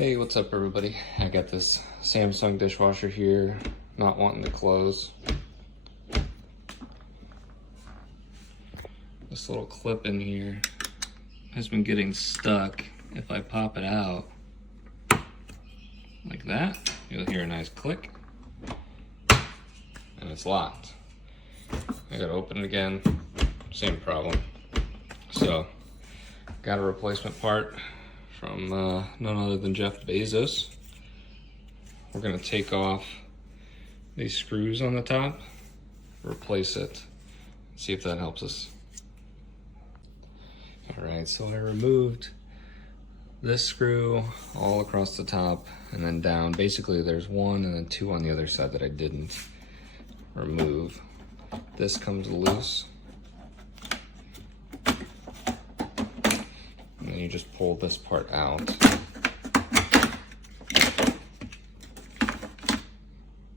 Hey, what's up everybody? I got this Samsung dishwasher here, not wanting to close. This little clip in here has been getting stuck. If I pop it out like that, you'll hear a nice click and it's locked. I gotta open it again, same problem. So, got a replacement part from none other than Jeff Bezos. We're gonna take off these screws on the top, replace it, see if that helps us. All right, so I removed this screw all across the top and then down. Basically there's one and then two on the other side that I didn't remove. This comes loose. And then you just pull this part out.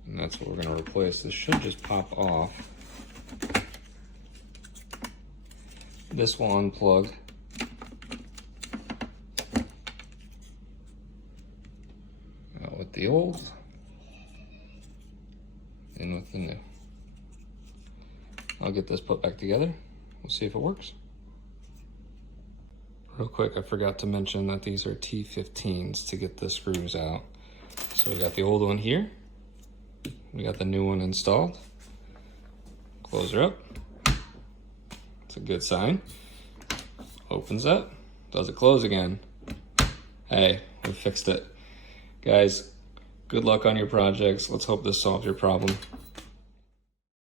And that's what we're gonna replace. This should just pop off. This will unplug. Out with the old, in with the new. I'll get this put back together. We'll see if it works. Real quick, I forgot to mention that these are T15s to get the screws out. So we got the old one here. We got the new one installed. Close her up. It's a good sign. Opens up. Does it close again? Hey, we fixed it. Guys, good luck on your projects. Let's hope this solves your problem.